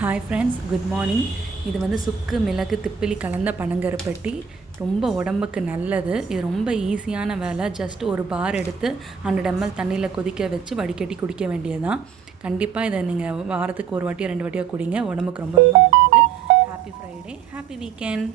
Hi friends, good morning. இது வந்து சுக்கு, மிளகு, திப்பிலி கலந்த பனங்கருப்பட்டி. ரொம்ப உடம்புக்கு நல்லது. இது ரொம்ப ஈஸியான வேலை. ஜஸ்ட் ஒரு பார் எடுத்து 100 ml தண்ணியில் கொதிக்க வச்சு வடிகட்டி குடிக்க வேண்டியதுதான். கண்டிப்பாக இதை நீங்கள் வாரத்துக்கு ஒரு வாட்டியோ 2 வாட்டியோ குடிங்க. உடம்புக்கு ரொம்ப ரொம்ப நல்லது. Happy Friday, happy weekend.